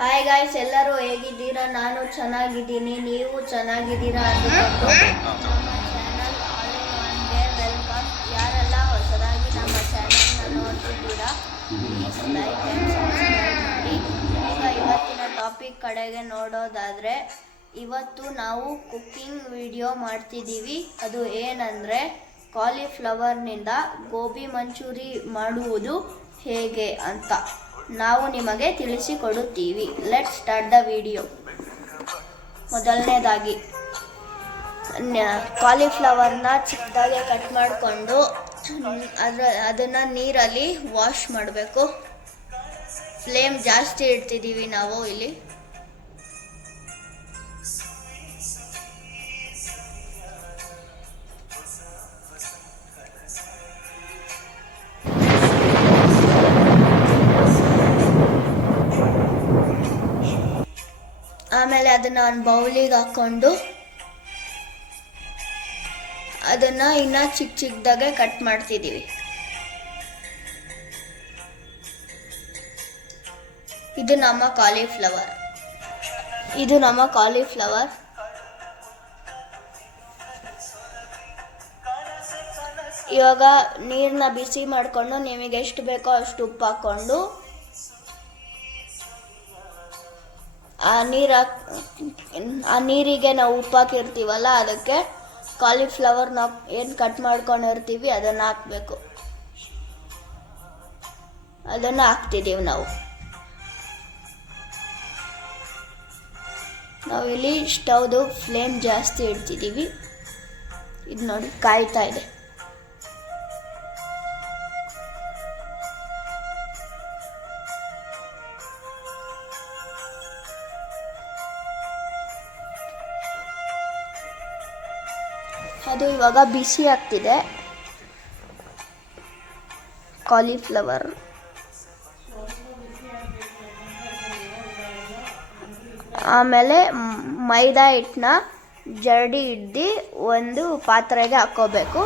Hi guys, ಎಲ್ಲರೂ ಹೇಗಿದ್ದೀರಾ? ನಾನು ಚೆನ್ನಾಗಿದ್ದೀನಿ, ನೀವು ಚೆನ್ನಾಗಿದ್ದೀರಾ ಅಂದ್ಕೊಂಡು ನಮ್ಮ ಚಾನಲ್ ಆಲ್ ಇನ್ ಒನ್ಗೆ ವೆಲ್ಕಮ್. ಯಾರೆಲ್ಲ ಹೊಸದಾಗಿ ನಮ್ಮ ಚಾನಲ್ನ ನೋಡ್ತಿದ್ದೀರಾ, ಪ್ಲೀಸ್ ಲೈಕ್ ಆ್ಯಂಡ್ ಸಬ್ಸ್ಕ್ರೈಬ್ ಮಾಡಿ. ಈಗ ಇವತ್ತಿನ ಟಾಪಿಕ್ ಕಡೆಗೆ ನೋಡೋದಾದರೆ, ಇವತ್ತು ನಾವು ಕುಕ್ಕಿಂಗ್ ವಿಡಿಯೋ ಮಾಡ್ತಿದ್ದೀವಿ. ಅದು ಏನಂದರೆ ಕಾಲಿಫ್ಲವರ್ನಿಂದ ಗೋಬಿ ಮಂಚೂರಿ ಮಾಡುವುದು ಹೇಗೆ ಅಂತ ನಾವು ನಿಮಗೆ ತಿಳಿಸಿಕೊಡುತ್ತೀವಿ. Let start the video. ಮೊದಲನೇದಾಗಿ ಕಾಲಿಫ್ಲವರ್ನ ಚಿಕ್ಕದಾಗೆ ಕಟ್ ಮಾಡಿಕೊಂಡು ಅದನ್ನು ನೀರಲ್ಲಿ ವಾಶ್ ಮಾಡಬೇಕು. ಫ್ಲೇಮ್ ಜಾಸ್ತಿ ಇಡ್ತಿದ್ದೀವಿ ನಾವು ಇಲ್ಲಿ. ಆಮೇಲೆ ಅದನ್ನು ಒಂದು ಬೌಲಿಗೆ ಹಾಕ್ಕೊಂಡು ಅದನ್ನು ಇನ್ನೂ ಚಿಕ್ಕದಾಗೆ ಕಟ್ ಮಾಡ್ತಿದ್ದೀವಿ. ಇದು ನಮ್ಮ ಕಾಲಿಫ್ಲವರ್. ಇವಾಗ ನೀರನ್ನ ಬಿಸಿ ಮಾಡಿಕೊಂಡು ನಿಮಗೆ ಎಷ್ಟು ಬೇಕೋ ಅಷ್ಟು ಉಪ್ಪು ಹಾಕ್ಕೊಂಡು ಆ ನೀರಿಗೆ ನಾವು ಉಪ್ಪು ಹಾಕಿರ್ತೀವಲ್ಲ, ಅದಕ್ಕೆ ಕಾಲಿಫ್ಲವರ್ ನಾವು ಏನು ಕಟ್ ಮಾಡ್ಕೊಂಡಿರ್ತೀವಿ ಅದನ್ನು ಹಾಕಬೇಕು. ಅದನ್ನು ಹಾಕ್ತಿದ್ದೀವಿ ನಾವಿಲ್ಲಿ ಸ್ಟವ್ದು ಫ್ಲೇಮ್ ಜಾಸ್ತಿ ಇಡ್ತಿದ್ದೀವಿ. ಇದು ನೋಡಿ ಕಾಯ್ತಾ ಇದೆ. ಅದು ಇವಾಗ ಬಿಸಿ ಆಗ್ತಿದೆ ಕಾಲಿಫ್ಲವರ್. ಆಮೇಲೆ ಮೈದಾ ಹಿಟ್ಟನ್ನ ಜರಡಿ ಹಿಡ್ದು ಒಂದು ಪಾತ್ರೆಗೆ ಹಾಕ್ಕೋಬೇಕು.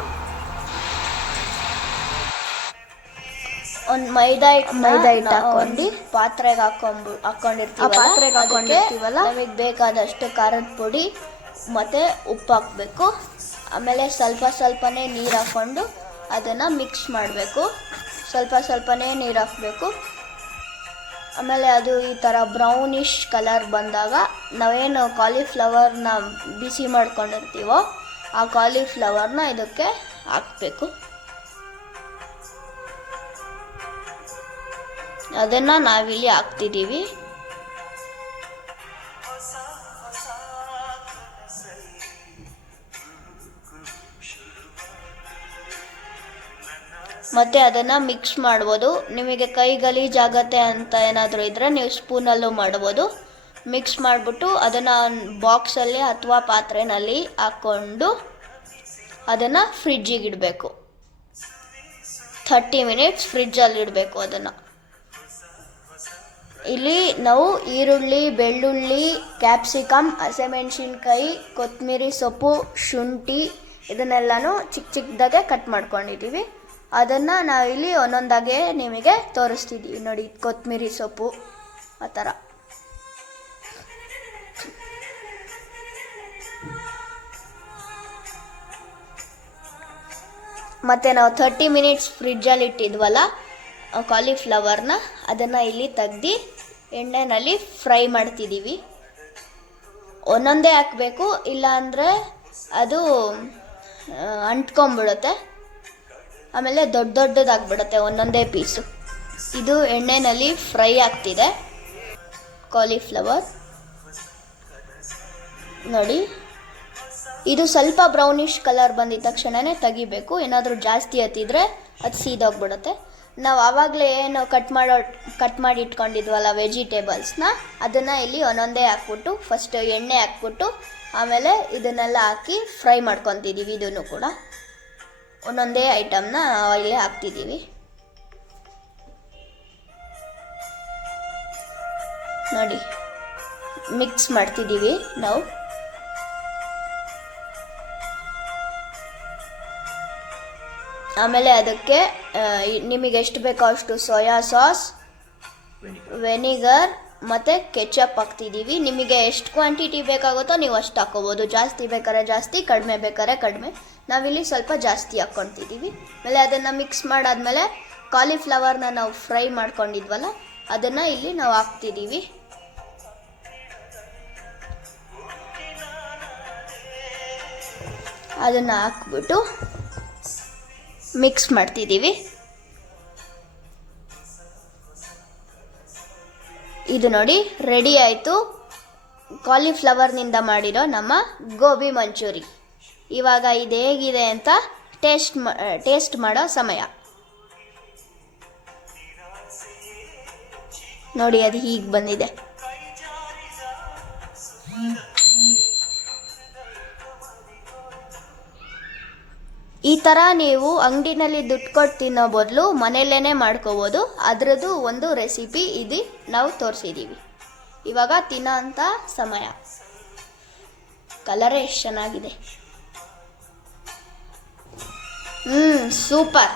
ಒಂದು ಮೈದಾ ಹಿಟ್ಟು ಹಾಕೊಂಡು ಪಾತ್ರೆಗೆ ಹಾಕೊಂಡಿರ್ತೀವಲ್ಲ, ನಮಗೆ ಬೇಕಾದಷ್ಟು ಖಾರದ ಪುಡಿ ಮತ್ತು ಉಪ್ಪು ಹಾಕಬೇಕು. ಆಮೇಲೆ ಸ್ವಲ್ಪನೇ ನೀರು ಹಾಕ್ಕೊಂಡು ಅದನ್ನು ಮಿಕ್ಸ್ ಮಾಡಬೇಕು. ಸ್ವಲ್ಪನೇ ನೀರು ಹಾಕಬೇಕು. ಆಮೇಲೆ ಅದು ಈ ಥರ ಬ್ರೌನಿಷ್ ಕಲರ್ ಬಂದಾಗ ನಾವೇನು ಕಾಲಿಫ್ಲವರ್ನ ಬಿಸಿ ಮಾಡ್ಕೊಂಡಿರ್ತೀವೋ ಆ ಕಾಲಿಫ್ಲವರ್ನ ಇದಕ್ಕೆ ಹಾಕಬೇಕು. ಅದನ್ನು ನಾವಿಲ್ಲಿ ಹಾಕ್ತಿದ್ದೀವಿ. ಮತ್ತು ಅದನ್ನು ಮಿಕ್ಸ್ ಮಾಡ್ಬೋದು. ನಿಮಗೆ ಕೈ ಗಲೀಜಾಗತ್ತೆ ಅಂತ ಏನಾದರೂ ಇದ್ದರೆ ನೀವು ಸ್ಪೂನಲ್ಲೂ ಮಾಡ್ಬೋದು. ಮಿಕ್ಸ್ ಮಾಡಿಬಿಟ್ಟು ಅದನ್ನು ಬಾಕ್ಸಲ್ಲಿ ಅಥವಾ ಪಾತ್ರೆಯಲ್ಲಿ ಹಾಕ್ಕೊಂಡು ಅದನ್ನು ಫ್ರಿಜ್ಜಿಗೆ ಇಡಬೇಕು. 30 ಮಿನಿಟ್ಸ್ ಫ್ರಿಜ್ಜಲ್ಲಿ ಇಡಬೇಕು ಅದನ್ನು. ಇಲ್ಲಿ ನಾವು ಈರುಳ್ಳಿ, ಬೆಳ್ಳುಳ್ಳಿ, ಕ್ಯಾಪ್ಸಿಕಮ್, ಹಸಿಮೆಣಸಿನ್ಕಾಯಿ, ಕೊತ್ತಂಬರಿ ಸೊಪ್ಪು, ಶುಂಠಿ ಇದನ್ನೆಲ್ಲನೂ ಚಿಕ್ಕದಾಗೆ ಕಟ್ ಮಾಡ್ಕೊಂಡಿದ್ದೀವಿ. ಅದನ್ನು ನಾವಿಲ್ಲಿ ಒಂದೊಂದಾಗೆ ನಿಮಗೆ ತೋರಿಸ್ತಿದ್ದೀವಿ ನೋಡಿ. ಕೊತ್ತಂಬರಿ ಸೊಪ್ಪು ಆ ಥರ. ಮತ್ತು ನಾವು 30 ಮಿನಿಟ್ಸ್ ಫ್ರಿಜ್ಜಲ್ಲಿ ಇಟ್ಟಿದ್ವಲ್ಲ ಕಾಲಿಫ್ಲವರ್ನ, ಅದನ್ನು ಇಲ್ಲಿ ತೆಗ್ದು ಎಣ್ಣೆಯಲ್ಲಿ ಫ್ರೈ ಮಾಡ್ತಿದ್ದೀವಿ. ಒಂದೊಂದೇ ಹಾಕಬೇಕು, ಇಲ್ಲಾಂದರೆ ಅದು ಅಂಟ್ಕೊಂಬಿಡುತ್ತೆ. ಆಮೇಲೆ ದೊಡ್ಡದಾಗ್ಬಿಡುತ್ತೆ ಒಂದೊಂದೇ ಪೀಸು. ಇದು ಎಣ್ಣೆಯಲ್ಲಿ ಫ್ರೈ ಆಗ್ತಿದೆ ಕಾಲಿಫ್ಲವರ್ ನೋಡಿ. ಇದು ಸ್ವಲ್ಪ ಬ್ರೌನಿಷ್ ಕಲರ್ ಬಂದಿದ ತಕ್ಷಣವೇ ತೆಗಿಬೇಕು. ಏನಾದರೂ ಜಾಸ್ತಿ ಹತ್ತಿದ್ರೆ ಅದು ಸೀದೋಗ್ಬಿಡುತ್ತೆ. ನಾವು ಆವಾಗಲೇ ಏನು ಕಟ್ ಮಾಡಿ ಇಟ್ಕೊಂಡಿದ್ವಲ್ಲ ವೆಜಿಟೇಬಲ್ಸ್ನ, ಅದನ್ನು ಇಲ್ಲಿ ಒಂದೊಂದೇ ಹಾಕ್ಬಿಟ್ಟು ಫಸ್ಟ್ ಎಣ್ಣೆ ಹಾಕ್ಬಿಟ್ಟು ಆಮೇಲೆ ಇದನ್ನೆಲ್ಲ ಹಾಕಿ ಫ್ರೈ ಮಾಡ್ಕೊತಿದ್ದೀವಿ. ಇದನ್ನು ಕೂಡ ಒಂದೊಂದೇ ಐಟಮ್ನ ಆಯಿಲೇ ಹಾಕ್ತಿದ್ದೀವಿ ನೋಡಿ. ಮಿಕ್ಸ್ ಮಾಡ್ತಿದ್ದೀವಿ ನಾವು. ಆಮೇಲೆ ಅದಕ್ಕೆ ನಿಮಗೆ ಎಷ್ಟು ಬೇಕೋ ಅಷ್ಟು ಸೋಯಾ ಸಾಸ್, ವೆನಿಗರ್ ಮತ್ತು ಕೆಚಪ್ ಹಾಕ್ತಿದ್ದೀವಿ. ನಿಮಗೆ ಎಷ್ಟು ಕ್ವಾಂಟಿಟಿ ಬೇಕಾಗುತ್ತೋ ನೀವು ಅಷ್ಟು ಹಾಕ್ಕೋಬೋದು. ಜಾಸ್ತಿ ಬೇಕಾದ್ರೆ ಜಾಸ್ತಿ, ಕಡಿಮೆ ಬೇಕಾದ್ರೆ ಕಡಿಮೆ. ನಾವಿಲ್ಲಿ ಸ್ವಲ್ಪ ಜಾಸ್ತಿ ಹಾಕ್ಕೊತಿದ್ದೀವಿ. ಆಮೇಲೆ ಅದನ್ನು ಮಿಕ್ಸ್ ಮಾಡಾದ್ಮೇಲೆ ಕಾಲಿಫ್ಲವರ್ನ ನಾವು ಫ್ರೈ ಮಾಡ್ಕೊಂಡಿದ್ವಲ್ಲ ಅದನ್ನು ಇಲ್ಲಿ ನಾವು ಹಾಕ್ತಿದ್ದೀವಿ. ಅದನ್ನು ಹಾಕ್ಬಿಟ್ಟು ಮಿಕ್ಸ್ ಮಾಡ್ತಿದ್ದೀವಿ. ಇದು ನೋಡಿ ರೆಡಿ ಆಯಿತು, ಕಾಲಿಫ್ಲವರ್ನಿಂದ ಮಾಡಿರೋ ನಮ್ಮ ಗೋಬಿ ಮಂಚೂರಿ. ಇವಾಗ ಇದು ಹೇಗಿದೆ ಅಂತ ಟೇಸ್ಟ್ ಮಾಡೋ ಸಮಯ. ನೋಡಿ ಅದು ಹೀಗೆ ಬಂದಿದೆ. ಈ ಥರ ನೀವು ಅಂಗಡಿನಲ್ಲಿ ದುಡ್ಡು ಕೊಟ್ಟು ತಿನ್ನೋ ಬದಲು ಮನೆಯಲ್ಲೇ ಮಾಡ್ಕೋಬೋದು. ಅದರದ್ದು ಒಂದು ರೆಸಿಪಿ ಇದು ನಾವು ತೋರಿಸಿದ್ದೀವಿ. ಇವಾಗ ತಿನ್ನೋ ಅಂಥ ಸಮಯ. ಕಲರೇ ಎಷ್ಟು ಚೆನ್ನಾಗಿದೆ. ಸೂಪರ್.